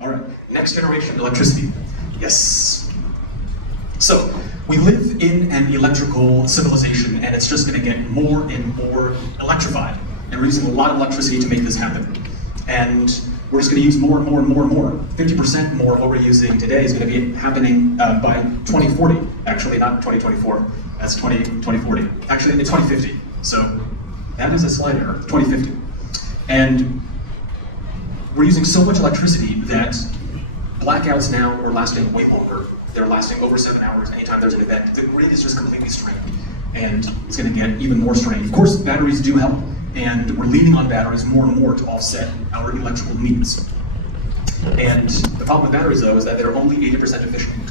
All right, next generation electricity. Yes. So, we live in an electrical civilization, and it's just going to get more and more electrified. And we're using a lot of electricity to make this happen. And we're just going to use more and more and more and more. 50% more of what we're using today is going to be happening by 2040. Actually, not 2024. That's 2040. Actually, it's 2050. So, that is a slight error. 2050. And we're using so much electricity that blackouts now are lasting way longer. They're lasting over 7 hours anytime there's an event. The grid is just completely strained, and it's going to get even more strained. Of course, batteries do help, and we're leaning on batteries more and more to offset our electrical needs. And the problem with batteries, though, is that they're only 80% efficient.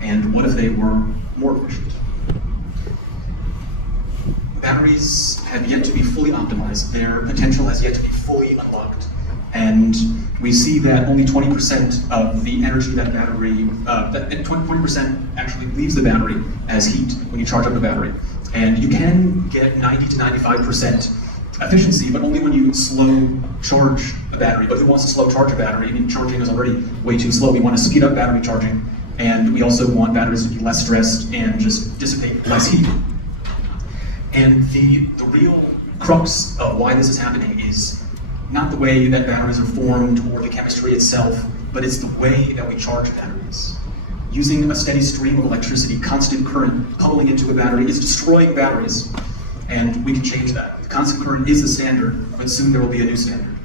And what if they were more efficient? Batteries have yet to be fully optimized. Their potential has yet to be fully unlocked. And we see that only 20% of the energy that battery, 20% actually leaves the battery as heat when you charge up a battery. And you can get 90 to 95% efficiency, but only when you slow charge a battery. But who wants to slow charge a battery? I mean, charging is already way too slow. We want to speed up battery charging, and we also want batteries to be less stressed and just dissipate less heat. And the real crux of why this is happening is not the way that batteries are formed or the chemistry itself, but it's the way that we charge batteries. Using a steady stream of electricity, constant current, pummeling into a battery is destroying batteries, and we can change that. The constant current is the standard, but soon there will be a new standard.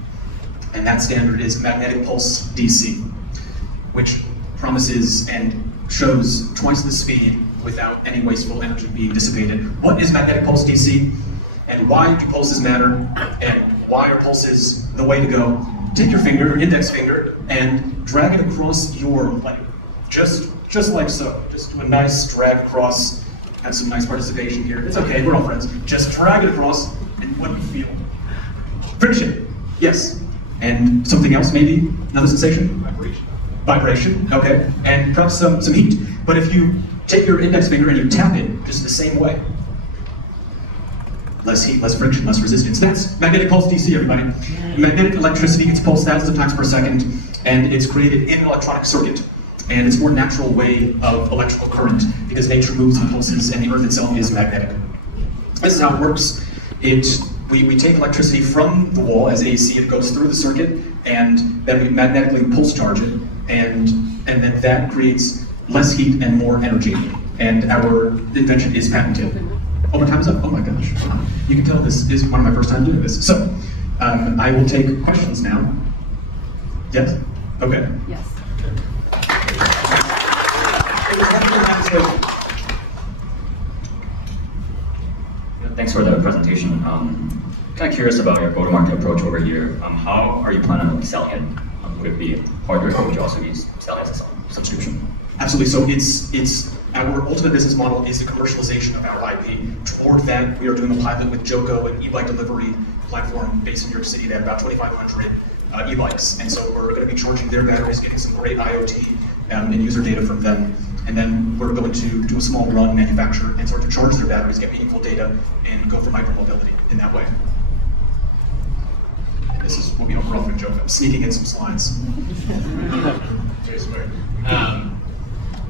And that standard is magnetic pulse DC, which promises and shows twice the speed without any wasteful energy being dissipated. What is magnetic pulse DC? And why do pulses matter? And why are pulses the way to go? Take your finger, your index finger, and drag it across your leg. Just like so. Just do a nice drag across. Have some nice participation here. It's okay, we're all friends. Just drag it across, and what do you feel? Friction. Yes. And something else, maybe? Another sensation? Vibration. Vibration, okay. And perhaps some heat. But if you take your index finger and you tap it just the same way, less heat, less friction, less resistance. That's magnetic pulse DC, everybody. Magnetic electricity, it's pulsed thousands of times per second, and it's created in an electronic circuit. And it's a more natural way of electrical current because nature moves with pulses and the earth itself is magnetic. This is how it works. We take electricity from the wall as AC, it goes through the circuit, and then we magnetically pulse charge it, and then that creates less heat and more energy. And our invention is patented. Oh, my time is up. Oh my gosh. You can tell this is one of my first time doing this. So, I will take questions now. Yes? Okay. Yes. Thanks for the presentation. Kind of curious about your go-to-market approach over here. How are you planning on selling it? Would it be hardware, or would you also be selling as a subscription? Absolutely. So it's our ultimate business model is the commercialization of our IP. Toward that, we are doing a pilot with Joko, an e-bike delivery platform based in New York City. They have about 2,500 e-bikes, and so we're going to be charging their batteries, getting some great IoT and user data from them, and then we're going to do a small run, manufacture, and start to charge their batteries, get meaningful data, and go for micromobility in that way. And this is what we overall with Joko. I'm sneaking in some slides. Very smart.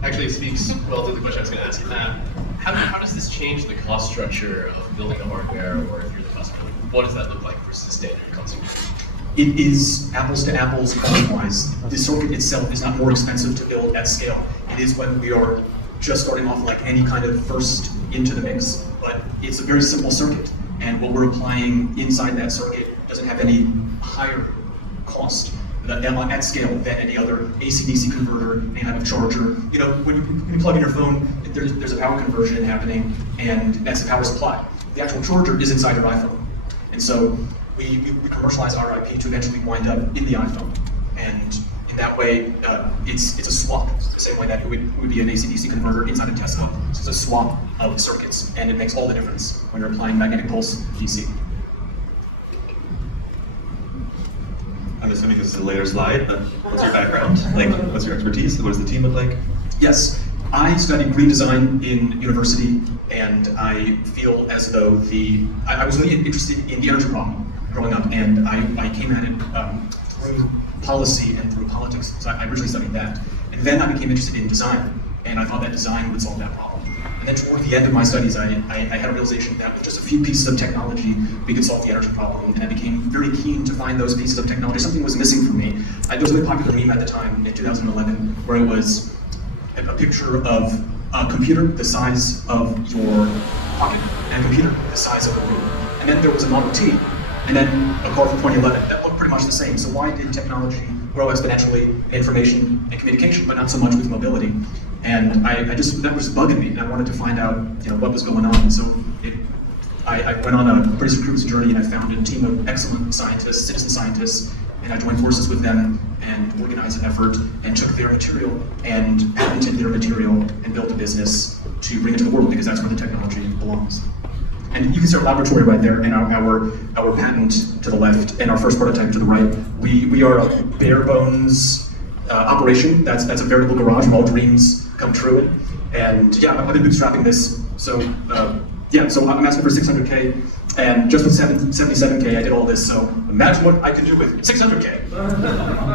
Actually, it speaks well to the question I was going to ask. How does this change the cost structure of building the hardware, or if you're the customer? What does that look like versus standard consumer? It is apples to apples cost-wise. The circuit itself is not more expensive to build at scale. It is when we are just starting off like any kind of first into the mix. But it's a very simple circuit, and what we're applying inside that circuit doesn't have any higher cost at scale than any other AC/DC converter, any kind of charger. You know, when you plug in your phone, there's a power conversion happening, and that's the power supply. The actual charger is inside your iPhone. And so we commercialize our IP to eventually wind up in the iPhone. And in that way, it's a swap. The same way that it would be an AC/DC converter inside a Tesla. So it's a swap of circuits, and it makes all the difference when you're applying magnetic pulse DC. I'm assuming this is a later slide, but what's your background? Like, what's your expertise? What does the team look like? Yes, I studied green design in university, and I feel as though I was really interested in the energy problem growing up, and I came at it through policy and through politics. So I originally studied that. And then I became interested in design, and I thought that design would solve that problem. And then toward the end of my studies, I had a realization that with just a few pieces of technology, we could solve the energy problem. And I became very keen to find those pieces of technology. Something was missing for me. There was a really popular meme at the time in 2011 where it was a picture of a computer the size of your pocket and a computer the size of a room. And then there was a Model T, and then a car from 2011 that looked pretty much the same. So why did technology grow exponentially in information and communication, but not so much with mobility? And that was bugging me, and I wanted to find out, what was going on. And so I went on a British recruit's journey, and I found a team of excellent scientists, citizen scientists, and I joined forces with them and organized an effort and took their material and patented their material and built a business to bring it to the world, because that's where the technology belongs. And you can see our laboratory right there, and our patent to the left, and our first prototype to the right. We are a bare bones operation. That's a veritable garage where all dreams come true in. And yeah, I've been bootstrapping this. So so I'm asking for 600K, and just with 77K, I did all this. So imagine what I can do with 600K.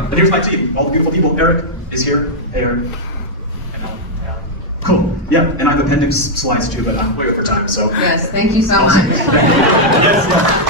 And here's my team, all the beautiful people. Eric is here. Hey, Eric. Cool. Yeah, and I have appendix slides too, but I'm way over time, so. Yes, thank you so much. Yes.